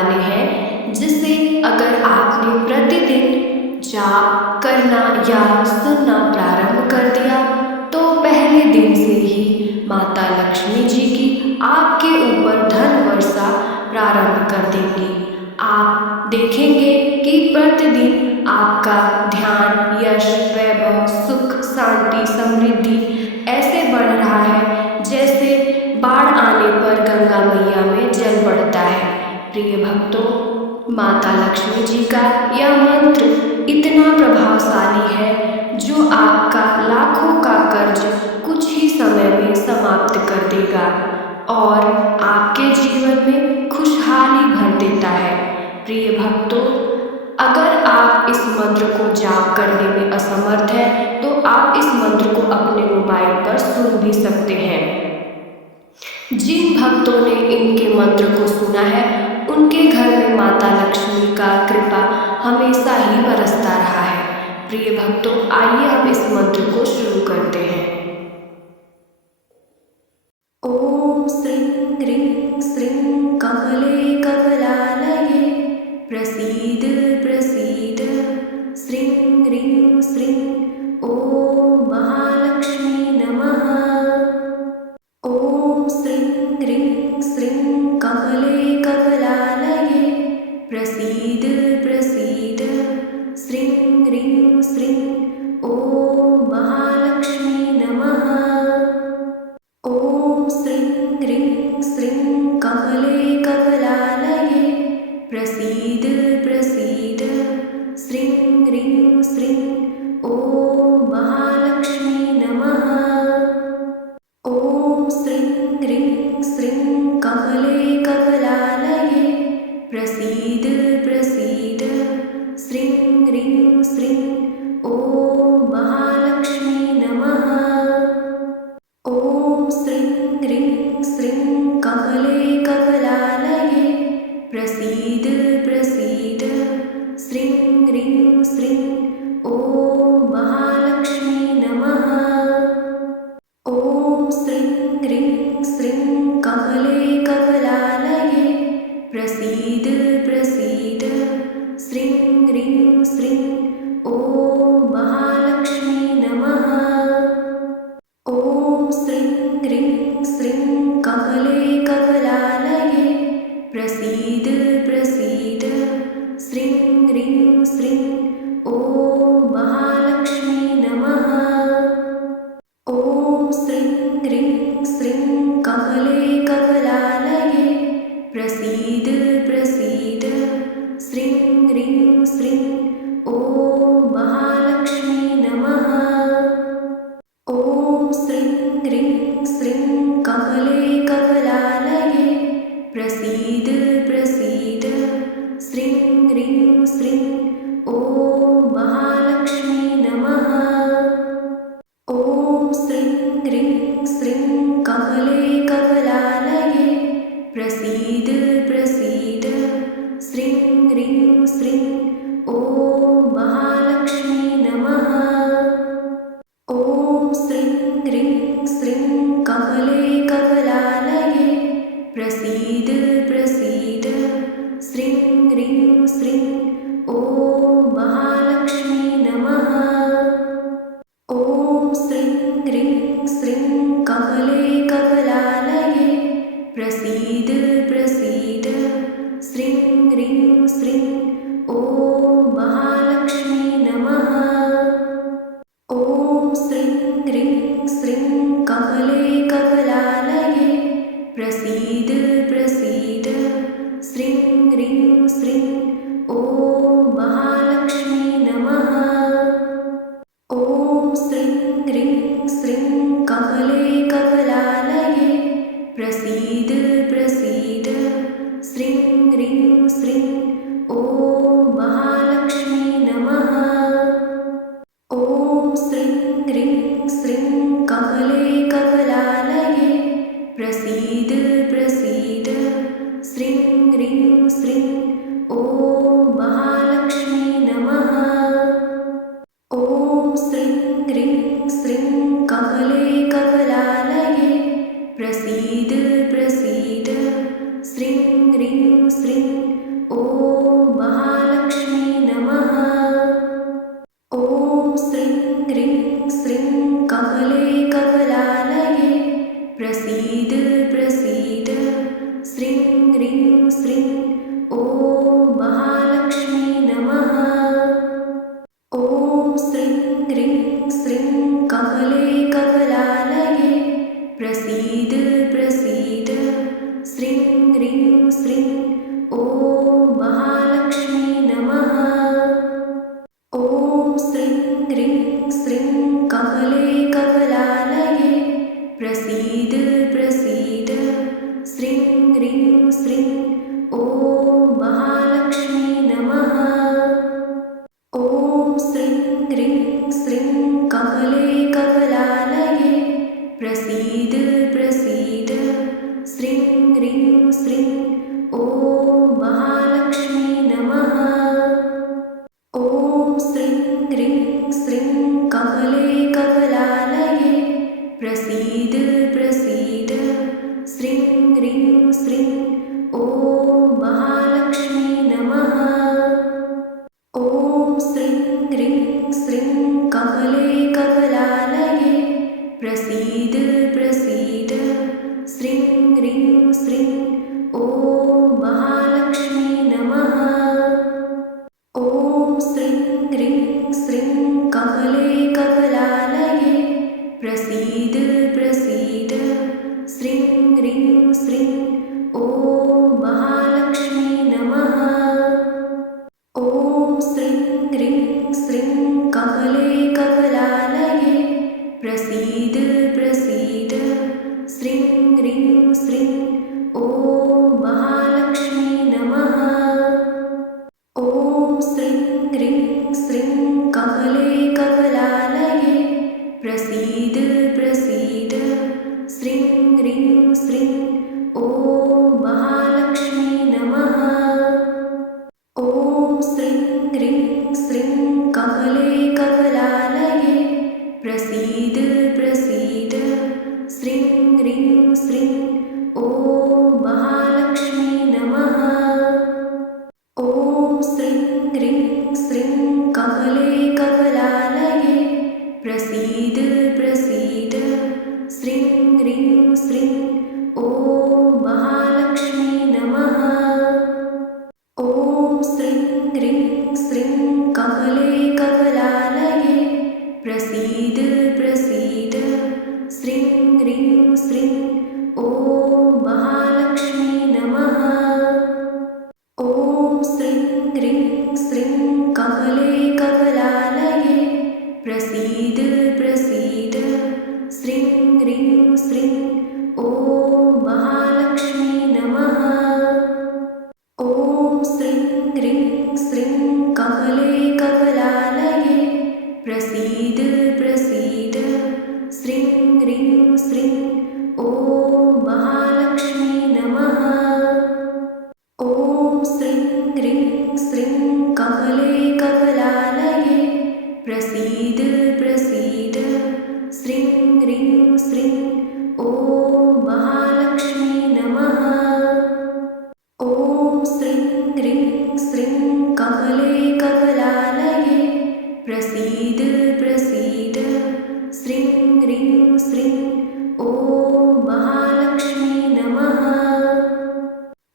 वाले हैं, जिसे अगर आपने प्रतिदिन जाप करना या सुनना प्रारंभ कर दिया तो पहले दिन से ही माता लक्ष्मी जी की आपके ऊपर धन वर्षा प्रारंभ कर देंगी। आप देखेंगे कि प्रतिदिन आपका ध्यान, यश, वैभव, सुख, शांति, समृद्धि ऐसे बढ़ रहा है जैसे बाढ़ आने पर गंगा मैया में जल बढ़ता है। प्रिय भक्तों, माता लक्ष्मी जी का यह मंत्र इतना प्रभावशाली है जो आपका लाखों का कर्ज कुछ ही समय में समाप्त कर देगा और आपके जीवन में खुशहाली भर देता है। प्रिय भक्तों, अगर आप इस मंत्र को जाप करने में असमर्थ हैं तो आप इस मंत्र को अपने मोबाइल पर सुन भी सकते हैं। जिन भक्तों ने इनके मंत्र को सुना है उनके घर में माता लक्ष्मी का कृपा हमेशा ही बरसता रहा है। प्रिय भक्तों, आइए हम इस मंत्र को शुरू करते हैं। ओम श्रीं ह्रीं श्रीं कमले कमलालये प्रसीद प्रसीद श्रीं ह्रीं श्रीं ओम महालक्ष्मी नमः। ओम श्रीं ह्रीं श्रीं कमले कमलालये प्रसीद प्रसीद श्रीं ह्रीं श्रीं ओम महालक्ष्मी नमः। ओम श्रीं ह्रीं श्रीं कमले कमलालये प्रसीद प्रसीद श्रीं ह्रीं श्रीं ओम महालक्ष्मी नमः। ओम श्रीं ह्रीं श्रीं कमले कमलालये प्रसीद प्रसीद श्रीं ह्रीं श्रीं ओम महालक्ष्मी नमः। ओम श्रीं ह्रीं श्रीं कमले कमलालये प्रसीद प्रसीद श्रीं ह्रीं श्रीं ओम महालक्ष्मी नमः। ओम श्रीं ह्रीं श्रीं कमले कमलालये प्रसीद प्रसीद श्रीं ह्रीं श्रीं ओम महालक्ष्मी नमः। ओम श्रीं ह्रीं श्रीं कमले कमलालये प्रसीद प्रसीद श्रीं ह्रीं श्रीं ओम महालक्ष्मी नमः। ओम श्रीं ह्रीं श्रीं कमले कमलालये प्रसीद प्रसीद श्रीं ह्रीं श्रीं ओम महालक्ष्मी नमः। ओम श्रीं ह्रीं श्रीं कमले कमलालये प्रसीद प्रसीद श्रीं ह्रीं श्रीं ओम महालक्ष्मी नमः। ओम श्रीं ह्रीं श्रीं कमले कमलालये प्रसीद प्रसीद श्रीं ह्रीं श्रीं ओम महालक्ष्मी नमः। ओम श्रीं ह्रीं श्रीं कमले कमलालये प्रसीद प्रसीद श्रीं ह्रीं श्रीं ओम कमले कमलालये प्रसीद प्रसीद श्रीं ह्रीं श्रीं ॐ महालक्ष्मी नमः। ॐ श्रीं ह्रीं श्रीं कमले कमलालये प्रसीद प्रसीद श्रीं ह्रीं श्रीं ॐ महालक्ष्मी नमः। ॐ श्रीं ह्रीं श्रीं कमले कमलालये प्रसीद प्रसीद श्रीं ह्रीं श्रीं ॐ महालक्ष्मी नमः। ॐ श्रीं ह्रीं श्रीं कमले कमलालये प्रसीद प्रसीद श्रीं ह्रीं श्रीं ॐ महालक्ष्मी नमः। ॐ श्रीं ह्रीं श्रीं कमले कमलालये प्रसीद प्रसीद श्रीं ह्रीं श्रीं ॐ महालक्ष्मी नमः। ॐ श्रीं ह्रीं श्रीं कमले कमलालये प्रसीद प्रसीद श्रीं ह्रीं श्रीं ॐ महालक्ष्मी नमः। ॐ श्रीं ह्रीं श्रीं कमले कमलालये प्रसीद प्रसीद श्रीं ह्रीं श्रीं ॐ महालक्ष्मी नमः। ॐ श्रीं ह्रीं श्रीं कमले कमलालये प्रसीद प्रसीद श्रीं ह्रीं श्रीं ॐ महालक्ष्मी नमः। ॐ श्रीं ह्रीं श्रीं कमले कमलालये प्रसीद प्रसीद श्रीं ह्रीं श्रीं ॐ महालक्ष्मी नमः। ॐ श्रीं ह्रीं श्रीं कमले कमलालये प्रसीद प्रसीद श्रीं ह्रीं श्रीं ॐ महालक्ष्मी नमः। ॐ श्रीं ह्रीं श्रीं कमले कमलालये प्रसीद प्रसीद श्रीं ह्रीं श्रीं ॐ महालक्ष्मी नमः। ॐ श्रीं ह्रीं श्रीं कमले कमलालये प्रसीद प्रसीद श्रीं ह्रीं श्रीं ॐ महालक्ष्मी नमः। ॐ श्रीं ह्रीं श्रीं कमले कमलालये प्रसीद प्रसीद श्रीं ह्रीं श्रीं ॐ महालक्ष्मी नमः।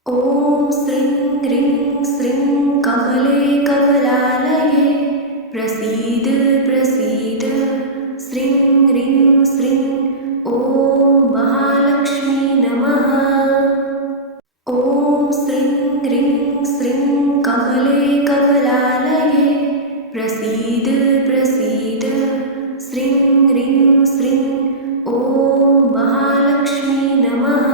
ॐ श्रीं ह्रीं श्रीं कमले कमलालये प्रसीद प्रसीद श्रीं ह्रीं श्रीं ॐ महालक्ष्मी नमः। ॐ श्रीं ह्रीं श्रीं कमले कमलालये प्रसीद प्रसीद श्रीं ह्रीं श्रीं ॐ महालक्ष्मी नमः।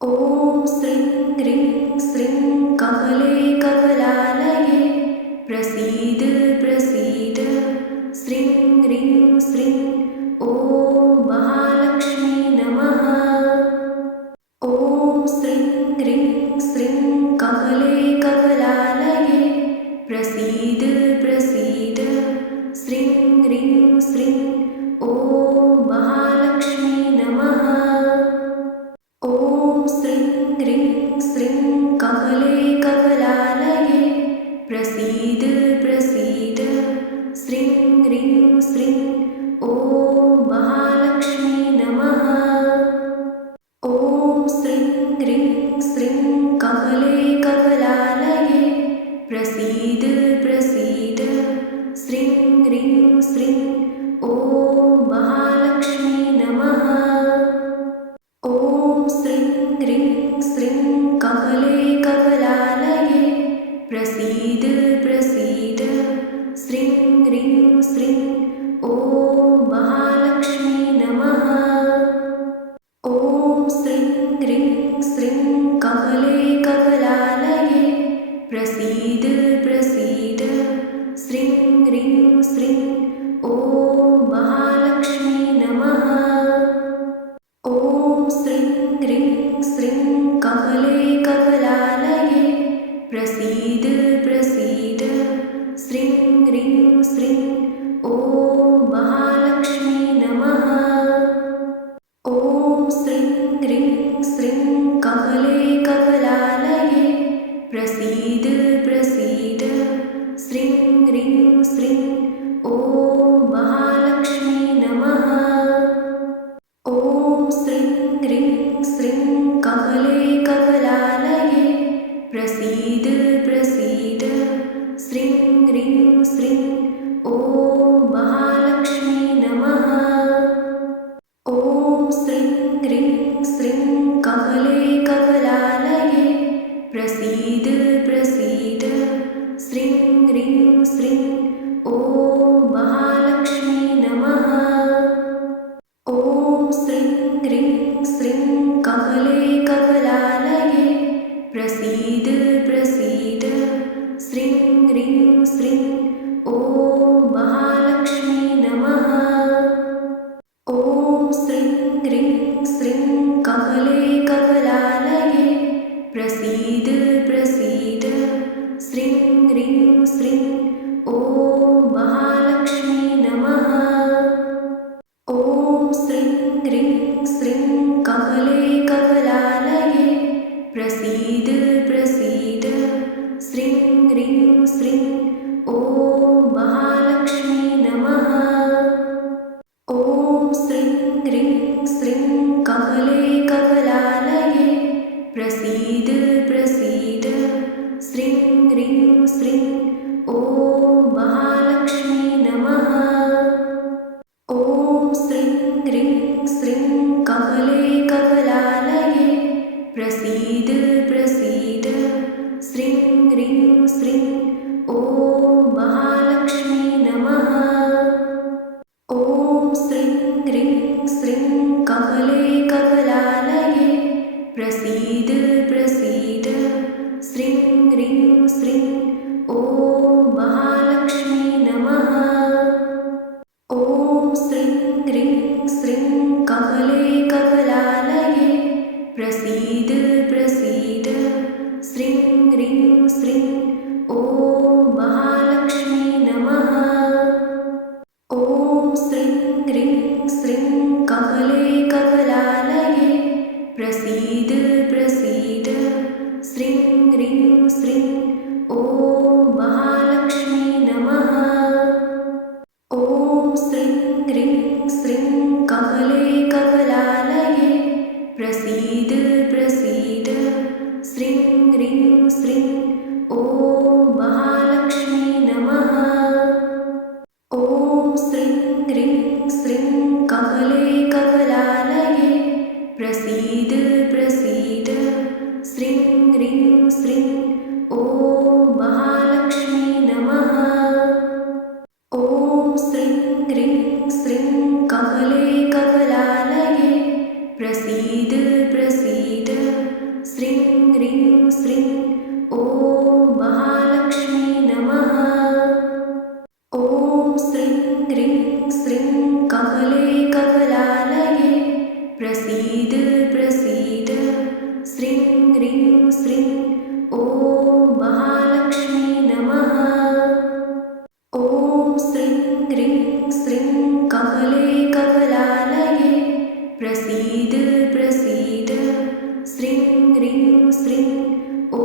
ॐ श्रीं ह्रीं श्रीं कमले कमलालये प्रसीद प्रसीद श्रीं ह्रीं श्रीं ॐ महालक्ष्मी नमः। ॐ श्रीं ह्रीं श्रीं कमले कमलालये प्रसीद प्रसीद श्रीं ह्रीं श्रीं ॐ महालक्ष्मी नमः। ॐ श्रीं ह्रीं श्रीं कमले कमलालये प्रसीद प्रसीद श्रीं ह्रीं श्रीं ॐ महालक्ष्मी नमः। ॐ श्रीं ह्रीं श्रीं कमले कमलालये प्रसीद प्रसीद श्रीं ह्रीं श्रीं ॐ महालक्ष्मी नमः। ॐ श्रीं ह्रीं श्रीं कमले कमलालये प्रसीद प्रसीद श्रीं ह्रीं श्रीं ॐ श्रीं ॐ महालक्ष्मी नमः। ॐ श्रीं ह्रीं श्रीं कमले कमलालये प्रसीद प्रसीद श्रीं ह्रीं श्रीं ॐ महालक्ष्मी नमः। ॐ श्रीं ह्रीं श्रीं कमले कमलालये प्रसीद प्रसीद श्रीं ह्रीं श्रीं ॐ महालक्ष्मी नमः। ॐ श्रीं ह्रीं श्रीं कमले कमलालये प्रसीद प्रसीद श्रीं ह्रीं श्रीं ॐ महालक्ष्मी नमः। ॐ श्रीं ह्रीं श्रीं कमले कमलालये प्रसीद प्रसीद श्रीं ह्रीं श्रीं ॐ महालक्ष्मी नमः। ॐ श्रीं ह्रीं श्रीं कमले कमलालये प्रसीद प्रसीद श्रीं ह्रीं श्रीं ॐ महालक्ष्मी नमः। ॐ श्रीं ह्रीं श्रीं कमले कमलालये प्रसीद प्रसीद श्रीं ह्रीं श्रीं ॐ महालक्ष्मी नमः। ॐ श्रीं ह्रीं श्रीं कमले कमलालये प्रसीद प्रसीद श्रीं ह्रीं श्रीं ॐ महालक्ष्मी नमः। ॐ श्रीं ह्रीं श्रीं कमले कमलालये प्रसीद प्रसीद श्रीं ह्रीं श्रीं ॐ महालक्ष्मी नमः। ॐ श्रीं ह्रीं श्रीं कमले कमलालये प्रसीद प्रसीद श्रीं ह्रीं श्रीं ॐ महालक्ष्मी नमः। ॐ श्रीं ह्रीं श्रीं कमले कमलालये प्रसीद प्रसीद श्रीं ह्रीं श्रीं ॐ महालक्ष्मी नमः। ॐ श्रीं ह्रीं श्रीं कमले कमलालये प्रसीद प्रसीद श्रीं ह्रीं श्रीं ॐ महालक्ष्मी नमः। ॐ श्रीं ह्रीं श्रीं कमले कमलालये प्रसीद प्रसीद श्रीं ह्रीं श्रीं ॐ महालक्ष्मी नमः। ॐ श्रीं ह्रीं श्रीं कमले कमलालये प्रसीद प्रसीद श्रीं ह्रीं श्रीं ॐ महालक्ष्मी नमः। ॐ श्रीं ह्रीं श्रीं कमले कमलालये प्रसीद प्रसीद श्रीं ह्रीं श्रीं ॐ महालक्ष्मी नमः। ॐ श्रीं ह्रीं श्रीं कमले कमलालये प्रसीद प्रसीद श्रीं ह्रीं श्रीं ॐ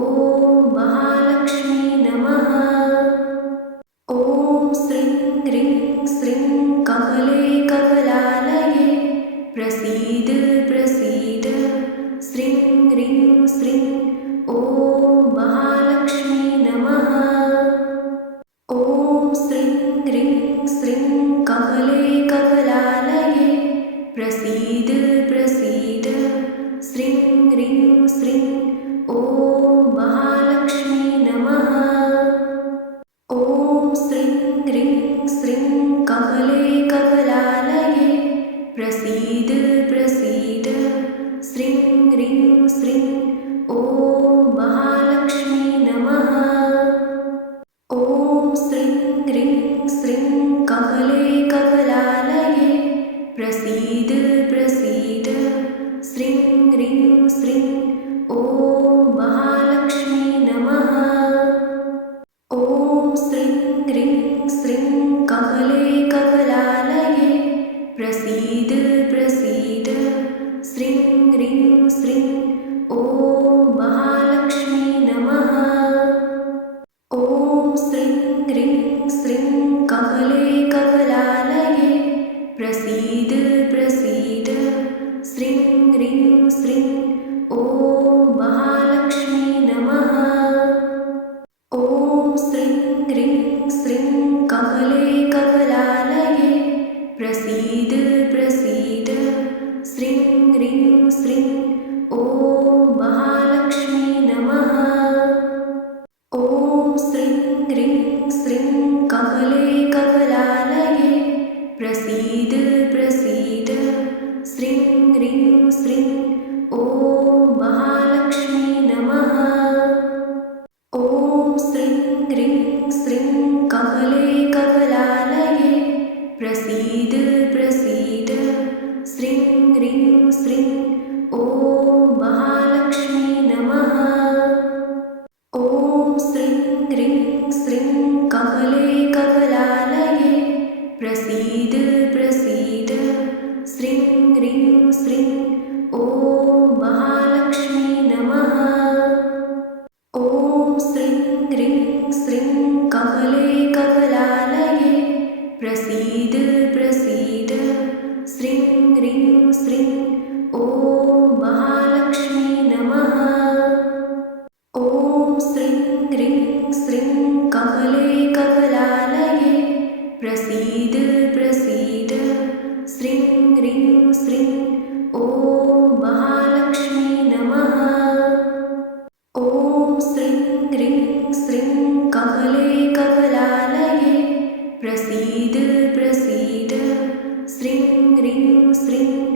महालक्ष्मी नमः। ॐ श्रीं ह्रीं श्रीं कमले कमलालये प्रसीद प्रसीद श्रीं ह्रीं श्रीं ॐ महालक्ष्मी नमः। ॐ श्रीं ह्रीं श्रीं कमले कमलालये प्रसीद प्रसीद श्रीं ह्रीं श्रीं ॐ महालक्ष्मी नमः। ॐ श्रीं ह्रीं श्रीं कमले कमलालये प्रसीद प्रसीद श्रीं ह्रीं श्रीं ॐ महालक्ष्मी नमः। ॐ श्रीं ह्रीं श्रीं कमले कमलालये प्रसीद प्रसीद श्रीं ह्रीं श्रीं ॐ महालक्ष्मी नमः। ॐ श्रीं ह्रीं श्रीं कमले कमलालये प्रसीद प्रसीद श्रीं ह्रीं श्रीं ॐ महालक्ष्मी नमः। ॐ श्रीं ह्रीं श्रीं ह्रीं श्रीं